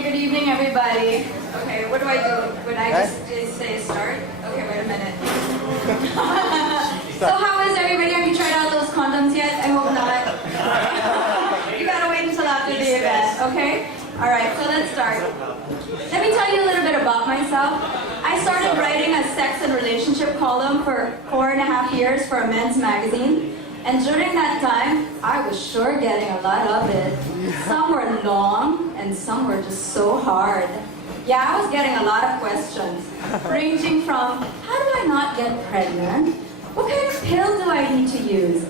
Okay, good evening, everybody. Okay, what do I do? Would I just say start? Okay, wait a minute. So how is everybody? Have you tried out those condoms yet? I hope not. You gotta wait until after the event, okay? Alright, so let's start. Let me tell you a little bit about myself. I started writing a sex and relationship column for 4.5 years for a men's magazine. And during that time, I was sure getting a lot of it. Some were long, and some were just so hard. Yeah, I was getting a lot of questions, ranging from, how do I not get pregnant? What kind of pill do I need to use?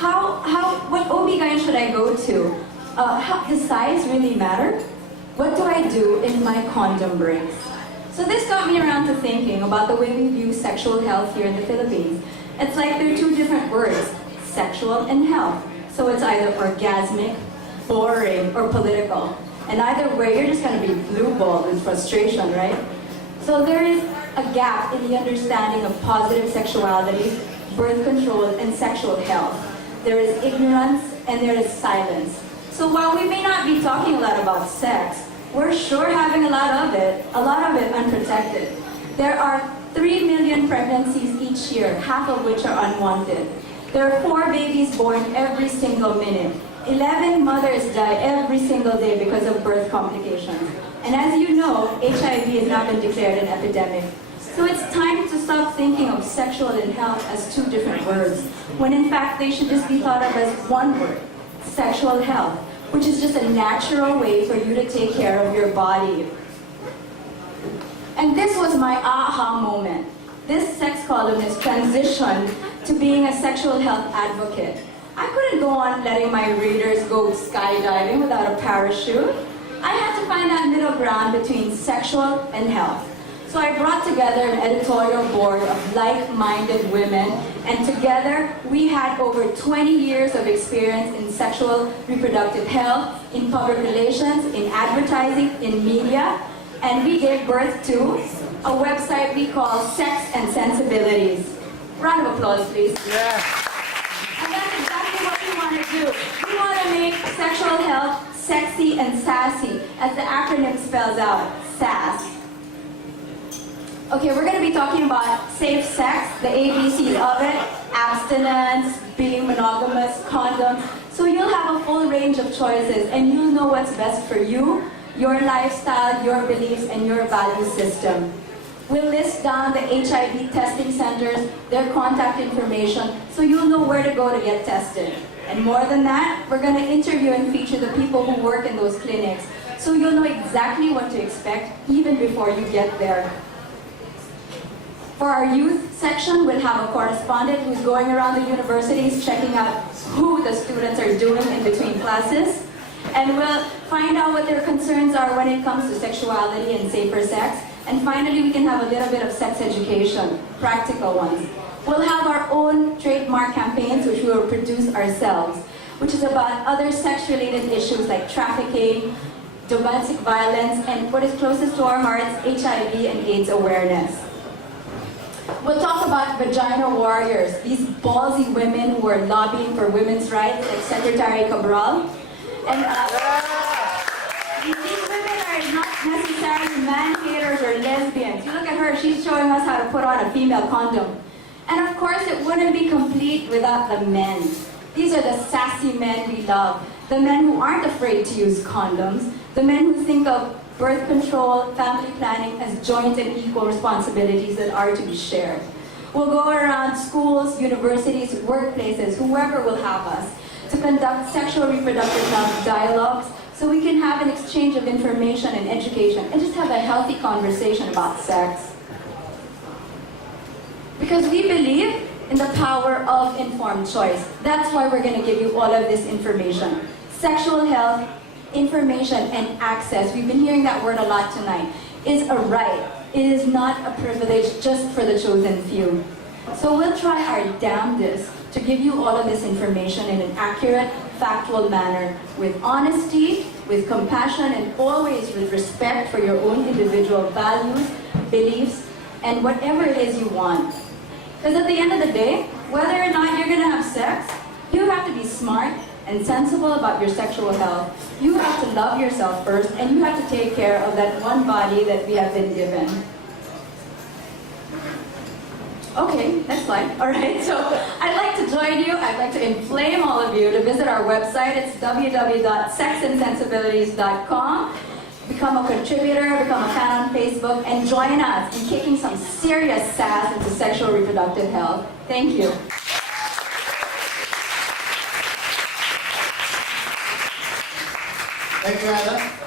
What OB-GYN should I go to? Does size really matter? What do I do if my condom breaks? So this got me around to thinking about the way we view sexual health here in the Philippines. It's like they're two different words. Sexual and health. So it's either orgasmic, boring, or political. And either way, you're just going to be blue-balled with frustration, right? So there is a gap in the understanding of positive sexuality, birth control, and sexual health. There is ignorance and there is silence. So while we may not be talking a lot about sex, we're sure having a lot of it unprotected. There are 3 million pregnancies each year, half of which are unwanted. There are 4 babies born every single minute. 11 mothers die every single day because of birth complications. And as you know, HIV has now been declared an epidemic. So it's time to stop thinking of sexual and health as 2 different words, when in fact they should just be thought of as one word, sexual health, which is just a natural way for you to take care of your body. And this was my aha moment. This sex columnist transitioned to being a sexual health advocate. I couldn't go on letting my readers go skydiving without a parachute. I had to find that middle ground between sexual and health. So I brought together an editorial board of like-minded women, and together we had over 20 years of experience in sexual reproductive health, in public relations, in advertising, in media, and we gave birth to a website we call Sex and Sensibilities. Round of applause, please. Yeah. And that's exactly what we want to do. We want to make sexual health sexy and sassy, as the acronym spells out, SAS. Okay, we're going to be talking about safe sex, the ABCs of it, abstinence, being monogamous, condoms. So you'll have a full range of choices, and you'll know what's best for you, your lifestyle, your beliefs, and your value system. We'll list down the HIV testing centers, their contact information, so you'll know where to go to get tested. And more than that, we're going to interview and feature the people who work in those clinics, so you'll know exactly what to expect even before you get there. For our youth section, we'll have a correspondent who's going around the universities checking out who the students are doing in between classes. And we'll find out what their concerns are when it comes to sexuality and safer sex. And finally, we can have a little bit of sex education, practical ones. We'll have our own trademark campaigns, which we will produce ourselves, which is about other sex-related issues like trafficking, domestic violence, and what is closest to our hearts, HIV and AIDS awareness. We'll talk about vagina warriors, these ballsy women who are lobbying for women's rights, like Secretary Cabral. And these women are not necessarily man-haters or lesbians. You look at her, she's showing us how to put on a female condom. And of course, it wouldn't be complete without the men. These are the sassy men we love, the men who aren't afraid to use condoms, the men who think of birth control, family planning as joint and equal responsibilities that are to be shared. We'll go around schools, universities, workplaces, whoever will have us, to conduct sexual reproductive health dialogues so we can have an exchange of information and education and just have a healthy conversation about sex. Because we believe in the power of informed choice. That's why we're going to give you all of this information. Sexual health, information, and access, we've been hearing that word a lot tonight, is a right. It is not a privilege just for the chosen few. So we'll try our damnedest to give you all of this information in an accurate, factual manner, with honesty, with compassion, and always with respect for your own individual values, beliefs, and whatever it is you want. Because at the end of the day, whether or not you're going to have sex, you have to be smart and sensible about your sexual health, you have to love yourself first, and you have to take care of that one body that we have been given. Okay, next slide. All right, so I'd like to join you. I'd like to inflame all of you to visit our website. It's www.sexandsensibilities.com. Become a contributor, become a fan on Facebook, and join us in kicking some serious sass into sexual reproductive health. Thank you. Thank you, Anna.